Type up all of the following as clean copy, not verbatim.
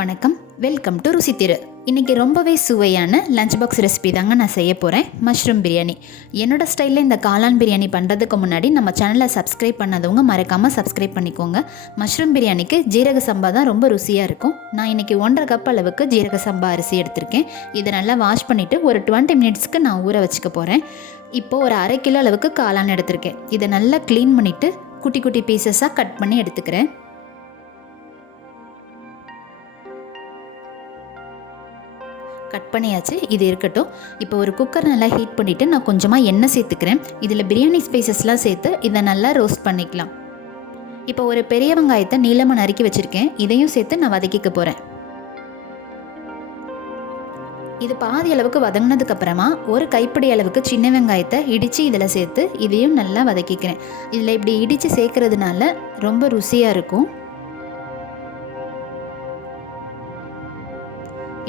வணக்கம், welcome to ருசி திரு. இன்றைக்கி ரொம்பவே சுவையான லஞ்ச் பாக்ஸ் ரெசிபி தாங்க நான் செய்ய போகிறேன். மஷ்ரூம் பிரியாணி. என்னோடய ஸ்டைலில் இந்த காளான் பிரியாணி பண்ணுறதுக்கு முன்னாடி நம்ம சேனலை சப்ஸ்கிரைப் பண்ணாதவங்க மறக்காமல் சப்ஸ்கிரைப் பண்ணிக்கோங்க. மஷ்ரூம் பிரியாணிக்கு ஜீரக சம்பா தான் ரொம்ப ருசியாக இருக்கும். நான் இன்றைக்கி 1.5 கப் அளவுக்கு ஜீரக சம்பா அரிசி எடுத்திருக்கேன். இதை நல்லா வாஷ் பண்ணிவிட்டு ஒரு 20 மினிட்ஸ்க்கு நான் ஊற வச்சுக்க போகிறேன். இப்போது ஒரு 1/2 கிலோ அளவுக்கு காளான் எடுத்திருக்கேன். இதை நல்லா க்ளீன் பண்ணிவிட்டு குட்டி குட்டி பீசஸாக கட் பண்ணி எடுத்துக்கிறேன். கட் பண்ணியாச்சு, இது இருக்கட்டும். இப்போ ஒரு குக்கர் நல்லா ஹீட் பண்ணிவிட்டு நான் கொஞ்சமாக எண்ணெய் சேர்த்துக்கிறேன். இதில் பிரியாணி ஸ்பைசஸ்லாம் சேர்த்து இதை நல்லா ரோஸ்ட் பண்ணிக்கலாம். இப்போ ஒரு பெரிய வெங்காயத்தை நீளமாக நறுக்கி வச்சுருக்கேன். இதையும் சேர்த்து நான் வதக்கிக்க போகிறேன். இது பாதி அளவுக்கு வதங்கினதுக்கப்புறமா ஒரு கைப்பிடி அளவுக்கு சின்ன வெங்காயத்தை இடித்து இதில் சேர்த்து இதையும் நல்லா வதக்கிக்கிறேன். இதில் இப்படி இடித்து சேர்க்கறதுனால ரொம்ப ருசியாக இருக்கும்.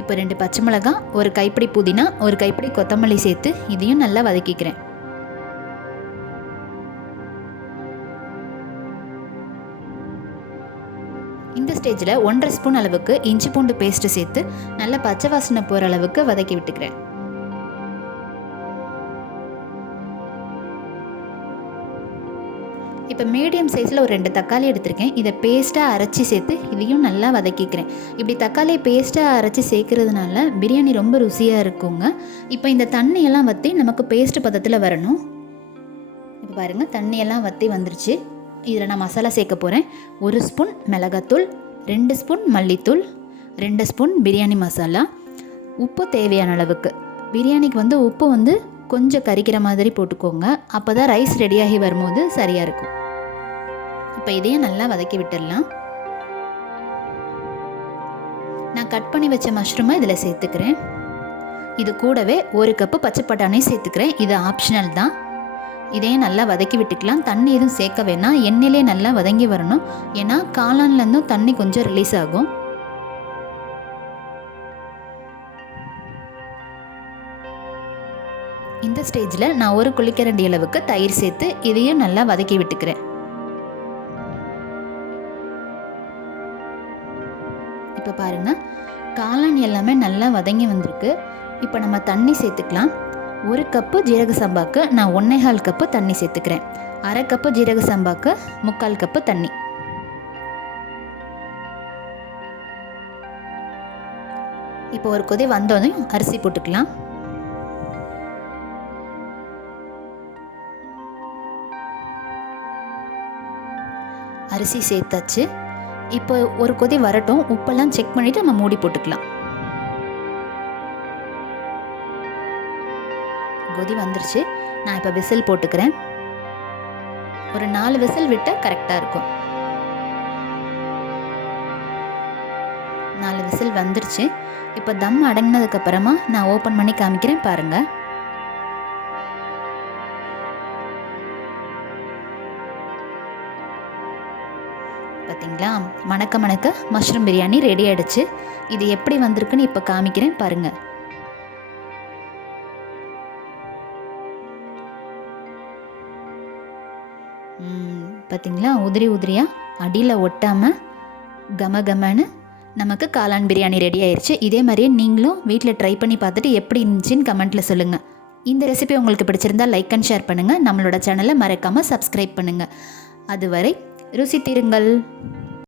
இப்போ 2 பச்சை மிளகாய், ஒரு கைப்பிடி புதினா, ஒரு கைப்பிடி கொத்தமல்லி சேர்த்து இதையும் நல்லா வதக்கிக்கிறேன். இந்த ஸ்டேஜில் 1.5 ஸ்பூன் அளவுக்கு இஞ்சி பூண்டு பேஸ்ட்டு சேர்த்து நல்லா பச்சை வாசனை போகிற அளவுக்கு வதக்கி விட்டுக்கிறேன். இப்போ மீடியம் சைஸில் ஒரு 2 தக்காளி எடுத்திருக்கேன். இதை பேஸ்ட்டாக அரைச்சி சேர்த்து இதையும் நல்லா வதக்கிக்கிறேன். இப்படி தக்காளியை பேஸ்ட்டாக அரைச்சி சேர்க்கறதுனால பிரியாணி ரொம்ப ருசியாக இருக்குங்க. இப்போ இந்த தண்ணியெல்லாம் வற்றி நமக்கு பேஸ்ட் பதத்தில் வரணும். இப்போ பாருங்கள், தண்ணியெல்லாம் வற்றி வந்துருச்சு. இதில் நான் மசாலா சேர்க்க போகிறேன். 1 ஸ்பூன் மிளகாத்தூள், 2 ஸ்பூன் மல்லித்தூள், 2 ஸ்பூன் பிரியாணி மசாலா, உப்பு தேவையான அளவுக்கு. பிரியாணிக்கு உப்பு கொஞ்சம் கரிக்கிற மாதிரி போட்டுக்கோங்க. அப்போ தான் ரைஸ் ரெடியாகி வரும்போது சரியாக இருக்கும். இப்போ இதையும் நல்லா வதக்கி விட்டுடலாம். நான் கட் பண்ணி வச்ச மஷ்ரூமை இதில் சேர்த்துக்கிறேன். இது கூடவே 1 கப்பு பச்சை பட்டாணியும் சேர்த்துக்கிறேன். இது ஆப்ஷனல் தான். இதையும் நல்லா வதக்கி விட்டுக்கலாம். தண்ணி எதுவும் சேர்க்க வேணாம், எண்ணெயிலே நல்லா வதங்கி வரணும். ஏன்னா காளான்லேருந்தும் தண்ணி கொஞ்சம் ரிலீஸ் ஆகும். இந்த ஸ்டேஜில் நான் 1 குழிக்கரண்டி அளவுக்கு தயிர் சேர்த்து இதையும் நல்லா வதக்கி விட்டுக்கிறேன். இப்போ பாருங்கள், காளான் எல்லாமே நல்லா வதங்கி வந்திருக்கு. இப்போ நம்ம தண்ணி சேர்த்துக்கலாம். 1 கப்பு ஜீரக சம்பாக்கு நான் 1.25 கப்பு தண்ணி சேர்த்துக்கிறேன். 1/2 கப்பு ஜீரக சம்பாக்கு 3/4 கப்பு தண்ணி. இப்போ ஒரு கொதி வந்தோடனே அரிசி போட்டுக்கலாம். அரிசி சேர்த்தாச்சு. இப்போ ஒரு கொதி வரட்டும். உப்பெல்லாம் செக் பண்ணிவிட்டு நம்ம மூடி போட்டுக்கலாம். கொதி வந்துருச்சு. நான் இப்போ விசில் போட்டுக்கிறேன். ஒரு 4 விசில் விட்டால் கரெக்டாக இருக்கும். 4 விசில் வந்துருச்சு. இப்போ தம் அடங்கினதுக்கப்புறமா நான் ஓப்பன் பண்ணி காமிக்கிறேன், பாருங்கள். பார்த்தீங்களா, மணக்க மணக்க மஷ்ரூம் பிரியாணி ரெடி ஆகிடுச்சு. இது எப்படி வந்திருக்குன்னு இப்போ காமிக்கிறேன், பாருங்கள். பார்த்தீங்களா, உதிரி உதிரியாக அடியில் ஒட்டாமல் கமகமன்னு நமக்கு காளான் பிரியாணி ரெடி ஆயிடுச்சு. இதே மாதிரியே நீங்களும் வீட்டில் ட்ரை பண்ணி பார்த்துட்டு எப்படி இருந்துச்சுன்னு கமெண்ட்டில் சொல்லுங்கள். இந்த ரெசிபி உங்களுக்கு பிடிச்சிருந்தால் லைக் அண்ட் ஷேர் பண்ணுங்கள். நம்மளோட சேனலை மறக்காமல் சப்ஸ்கிரைப் பண்ணுங்கள். அதுவரை ருசித்திருங்கள்.